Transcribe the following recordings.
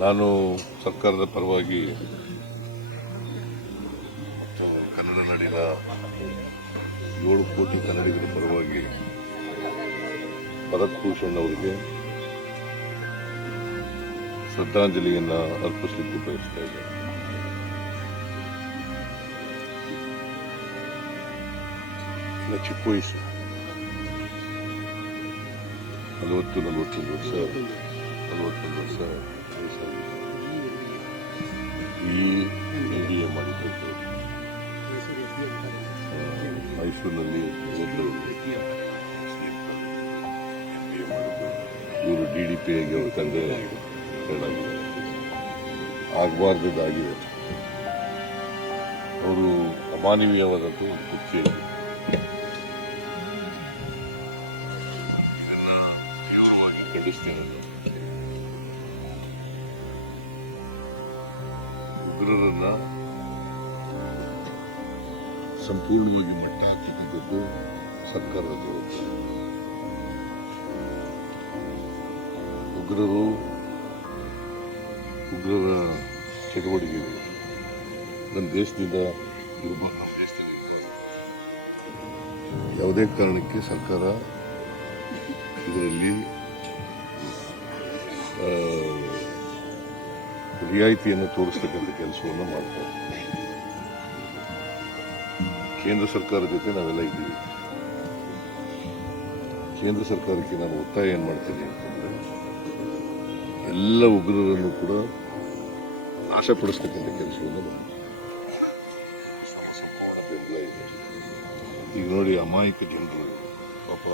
ನಾನು ಸರ್ಕಾರದ ಪರವಾಗಿ ಕನ್ನಡ ನಾಡಿನ ಏಳು ಕೋಟಿ ಕನ್ನಡಿಗರ ಪರವಾಗಿ ಭರತ್ ಭೂಷಣ್ ಅವರಿಗೆ ಶ್ರದ್ಧಾಂಜಲಿಯನ್ನು ಅರ್ಪಿಸಲಿಕ್ಕೆ ಬಯಸ್ತಾ ಇದ್ದೇನೆ. ಚಿಕ್ಕ ವಯಸ್ಸು. ನಲವತ್ತು ನಲವತ್ತೊಂದು ವರ್ಷ. ನಲವತ್ತೊಂದು ವರ್ಷ. ಈ ಮೈಸೂರಿನಲ್ಲಿ ಇವರು ಡಿ ಡಿ ಪಿ ಆಗಿ ಅವ್ರ ತಂದೆ ಹೇಳಾಗಿದೆ ಆಗಬಾರ್ದಾಗಿದೆ ಅವರು ಅಮಾನವೀಯವಾದದ್ದು ಒಂದು ಖಂಡಿಸ್ತೇನೆ ಉಗ್ರರನ್ನ ಸಂಪೂರ್ಣವಾಗಿ ಮಟ್ಟ ಹಾಕಿದ್ದು ಸರ್ಕಾರದ ಜವಾಬ್ದಾರಿ. ಉಗ್ರರು ಉಗ್ರರ ಚಟುವಟಿಕೆಗಳು ನಮ್ಮ ದೇಶದಿಂದ ನಮ್ಮ ದೇಶದಲ್ಲಿ ಯಾವುದೇ ಕಾರಣಕ್ಕೆ ಸರ್ಕಾರ ಇದರಲ್ಲಿ ರಿಯಾಯಿತಿಯನ್ನು ತೋರಿಸ್ತಕ್ಕಂಥ ಕೆಲಸವನ್ನು ಮಾಡ್ತಾರೆ. ಕೇಂದ್ರ ಸರ್ಕಾರದ ಜೊತೆ ನಾವೆಲ್ಲ ಇದ್ದೀವಿ. ಕೇಂದ್ರ ಸರ್ಕಾರಕ್ಕೆ ನಾನು ಒತ್ತಾಯ ಏನು ಮಾಡ್ತೀನಿ ಅಂತಂದ್ರೆ, ಎಲ್ಲ ಉಗ್ರರನ್ನು ಕೂಡ ನಾಶಪಡಿಸ್ತಕ್ಕಂಥ ಕೆಲಸವನ್ನು. ಈಗ ನೋಡಿ ಅಮಾಯಕ ಜನರು, ಪಾಪ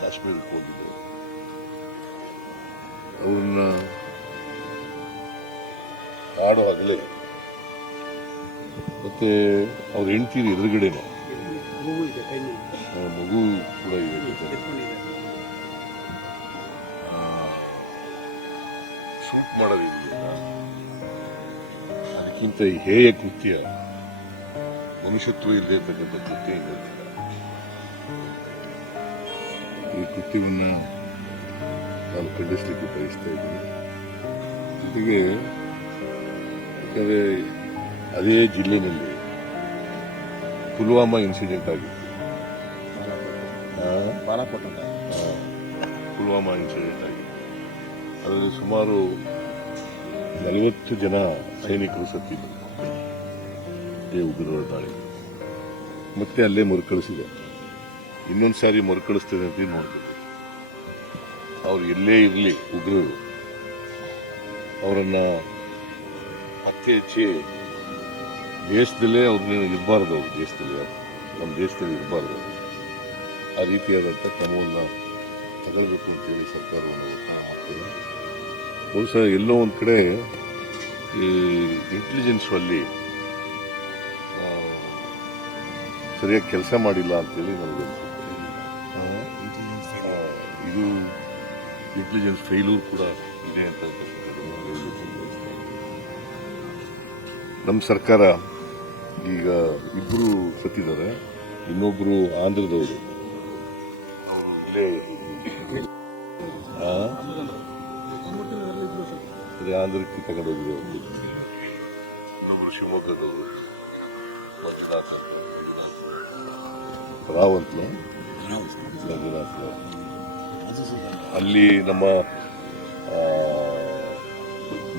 ಕಾಶ್ಮೀರಕ್ಕೆ ಹೋಗಿದ್ದಾರೆ. ಅವ್ರನ್ನ ಕಾಡು ಹಗಲೇ ಮತ್ತೆ ಅವ್ರ ಹೆಂಡ್ತೀರಿ ಎದುರುಗಡೆನೆ. ಮಗು ಕೂಡ ಶೂಟ್ ಮಾಡೋದಿದೆಯಲ್ಲ ಅದಕ್ಕಿಂತ ಈ ಹೇಯ ಕೃತ್ಯ ಮನುಷ್ಯತ್ವ ಇಲ್ಲದೆ ಇರ್ತಕ್ಕಂಥ ಕೃತ್ಯ ಈ ಕೃತ್ಯವನ್ನು ನಾನು ಖಂಡಿಸಲಿಕ್ಕೆ ಬಯಸ್ತಾ ಇದ್ದೀನಿ. ಜೊತೆಗೆ ಯಾಕಂದ್ರೆ ಅದೇ ಜಿಲ್ಲೆನಲ್ಲಿ ಪುಲ್ವಾಮಾ ಇನ್ಸಿಡೆಂಟ್ ಆಗಿತ್ತು. ಬಾಲಾಕೋಟ್. ಅಂತ ಪುಲ್ವಾಮಾ ಇನ್ಸಿಡೆಂಟ್ ಆಗಿತ್ತು. ಅದರಲ್ಲಿ ಸುಮಾರು ನಲವತ್ತು ಜನ ಸೈನಿಕರು ಸತ್ತಿದ್ದರು. ಈ ಉಗ್ರರ ದಾಳಿ. ಮತ್ತೆ ಅಲ್ಲೇ ಮರುಕಳಿಸಿದೆ. ಇನ್ನೊಂದು ಸಾರಿ ಮರುಕಳಿಸ್ತದೆ ಅಂತ ನೋಡ್ಬೇಕು ಅವ್ರು ಎಲ್ಲೇ ಇರಲಿ ಉಗ್ರರು ಅವರನ್ನ ಪತ್ತೆ ಹಚ್ಚಿ ದೇಶದಲ್ಲೇ ಅವ್ರನ್ನ ಇರಬಾರ್ದು ಅವ್ರು ದೇಶದಲ್ಲಿ. ನಮ್ಮ ದೇಶದಲ್ಲಿ ಇರಬಾರ್ದು. ಆ ರೀತಿಯಾದಂಥ ಕ್ರಮವನ್ನು ತಗೊಳ್ಬೇಕು ಅಂತೇಳಿ ಸರ್ಕಾರವನ್ನು ಆಗ್ತದೆ ಬಹುಶಃ ಎಲ್ಲೋ ಒಂದು ಕಡೆ ಈ ಇಂಟೆಲಿಜೆನ್ಸ್ ಅಲ್ಲಿ ಸರಿಯಾಗಿ ಕೆಲಸ ಮಾಡಿಲ್ಲ ಅಂತೇಳಿ ನನಗೆ ಆ, ಇದು ಇಂಟೆಲಿಜೆನ್ಸ್ ಫೇಲ್ಯೂರ್ ಕೂಡ ಇದೆ ಅಂತ ಇದ್ದೀನಿ. ನಮ್ಮ ಸರ್ಕಾರ ಈಗ ಇಬ್ಬರು ಸತ್ತಿದ್ದಾರೆ ಇನ್ನೊಬ್ಬರು ಆಂಧ್ರದವರು. ಅವರು ಇಲ್ಲೇ? ಅದೇ ಆಂಧ್ರಕ್ಕೆ ತಗೊಂಡೋಗಿದ್ರು ಇನ್ನೊಬ್ರು ಶಿವಮೊಗ್ಗದವರು. ಮಂಜುನಾಥ. ಅಂತ. ಮಂಜುನಾಥ. ಅಲ್ಲಿ ನಮ್ಮ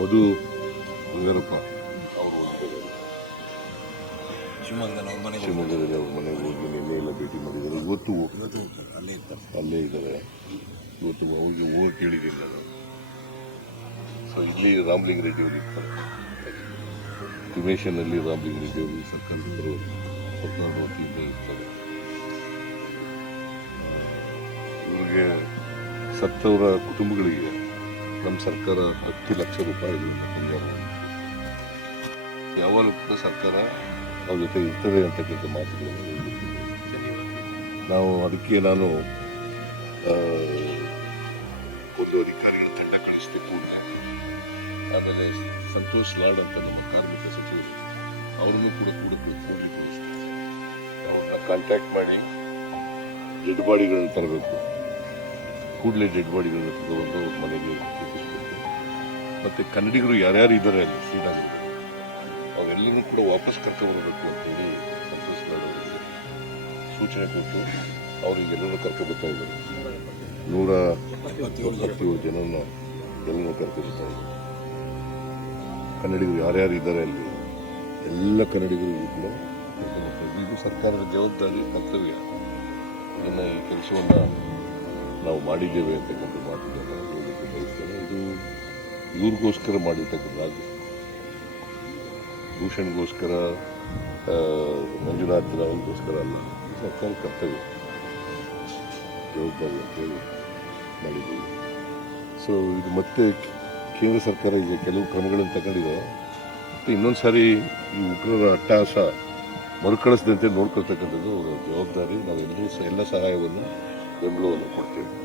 ಮಧು ಹೋಗಿದ್ದಾರೆ ಶಿವಮೊಗ್ಗದಲ್ಲಿ ಅವ್ರ ಮನೆಗೆ ಶಿವಮೊಗ್ಗದಲ್ಲಿ ಅವ್ರ ಮನೆಗೆ ಹೋಗಿ ನಿನ್ನೆ ಎಲ್ಲ ಭೇಟಿ ಮಾಡಿದ್ದಾರೆ. ಇವತ್ತು ಇವತ್ತು ಅಲ್ಲೇ ಇರ್ತಾರೆ. ಅಲ್ಲೇ ಇದ್ದಾರೆ. ಇವತ್ತು ಅವ್ರಿಗೆ ಹೋಗಕ್ಕೆ ಹೇಳಿದ್ದೀನಿ ನಾನು. ಸೊ ಇಲ್ಲಿ ರಾಮಲಿಂಗ ರೆಡ್ಡಿ ಅವರು ಇರ್ತಾರೆ. ಉಮೇಶನಲ್ಲಿ ರಾಮಲಿಂಗ ರೆಡ್ಡಿ ಅವರು ಸರ್ಕಾರದ ಪರವಾಗಿ ಸರ್ಕಾರದ ವತಿಯಿಂದ ಇರ್ತಾರೆ ಇವರಿಗೆ ಸತ್ತವರ ಕುಟುಂಬಗಳಿಗೆ ನಮ್ಮ ಸರ್ಕಾರ ಹತ್ತು ಲಕ್ಷ ರೂಪಾಯಿಗಳನ್ನು ಪರಿಹಾರ ಯಾವಾಗಲೂ ಕೂಡ ಸರ್ಕಾರ ಅವ್ರ ಜೊತೆ ಇರ್ತದೆ ಅಂತಕ್ಕಂಥ ಮಾತುಗಳನ್ನು ನಾವು ಅದಕ್ಕೆ ನಾನು ಒಂದು ಅಧಿಕಾರಿಗಳ ತಂಡ ಕಳಿಸಿದೆ ಕೂಡ. ಆಮೇಲೆ ಸಂತೋಷ್ ಲಾಡ್ ಅಂತ ನಮ್ಮ ಕಾರ್ಮಿಕ ಸಚಿವರು ಅವ್ರನ್ನು ಕೂಡ ಕೂಡ ಕಾಂಟ್ಯಾಕ್ಟ್ ಮಾಡಿ ಡೆಡ್ ಬಾಡಿಗಳನ್ನ ತರಬೇಕು. ಕೂಡಲೇ ಡೆಡ್ ಬಾಡಿಗಳನ್ನ ತಗೊಂಡು ಮನೆಗೆ ಮತ್ತು ಕನ್ನಡಿಗರು ಯಾರ್ಯಾರು ಇದ್ದಾರೆ ಅಲ್ಲಿ ಶ್ರೀನಗರದಲ್ಲಿ ಅವೆಲ್ಲರೂ ಕೂಡ ವಾಪಸ್ ಕರ್ಕೊಬರಬೇಕು ಅಂತೇಳಿ ಅವರಿಗೆ ಸೂಚನೆ ಕೊಟ್ಟು ಅವರಿಗೆಲ್ಲರೂ ಕರ್ಕೊಬರ್ತಾ ಇದ್ದಾರೆ. ನೂರ ಎಪ್ಪತ್ತೇಳು ಜನನ ಎಲ್ಲರೂ ಕರ್ಕೊಬರ್ತಾ ಇದ್ದಾರೆ. ಕನ್ನಡಿಗರು ಯಾರ್ಯಾರು ಇದ್ದಾರೆ ಅಲ್ಲಿ, ಎಲ್ಲ ಕನ್ನಡಿಗರಿಗೂ ಕೂಡ ಇದು ಸರ್ಕಾರದ ಜವಾಬ್ದಾರಿ ಕರ್ತವ್ಯ. ಇದನ್ನು ಈ ಕೆಲಸವನ್ನು ನಾವು ಮಾಡಿದ್ದೇವೆ ಅಂತಕ್ಕಂಥ ಮಾತನ್ನು ಬಯಸ್ತೇನೆ. ಇದು ಇವ್ರಿಗೋಸ್ಕರ ಮಾಡಿರ್ತಕ್ಕಂಥದ್ದು ಭೂಷಣ್ಗೋಸ್ಕರ ಮಂಜುನಾಥ್ ರಾವ್ಗೋಸ್ಕರ ಅಲ್ಲ. ಸರ್ಕಾರ ಕರ್ತವ್ಯ. ಜವಾಬ್ದಾರಿ ಅಂತೇಳಿ ಮಾಡಿದ್ದೀವಿ. ಸೊ ಇದು ಮತ್ತೆ ಕೇಂದ್ರ ಸರ್ಕಾರ ಈಗ ಕೆಲವು ಕ್ರಮಗಳನ್ನು ತಗೊಂಡಿದೆ. ಮತ್ತು ಇನ್ನೊಂದು ಸಾರಿ ಈ ಉಗ್ರರ ಅಟ್ಟಹಾಸ ಮರುಕಳಿಸದಂತೆ ನೋಡ್ಕೊಳ್ತಕ್ಕಂಥದ್ದು ಅವರ ಜವಾಬ್ದಾರಿ. ನಾವೆಲ್ಲರೂ ಸಹ ಎಲ್ಲ ಸಹಾಯವನ್ನು ಬೆಂಬಲವನ್ನು ಕೊಡ್ತೇವೆ.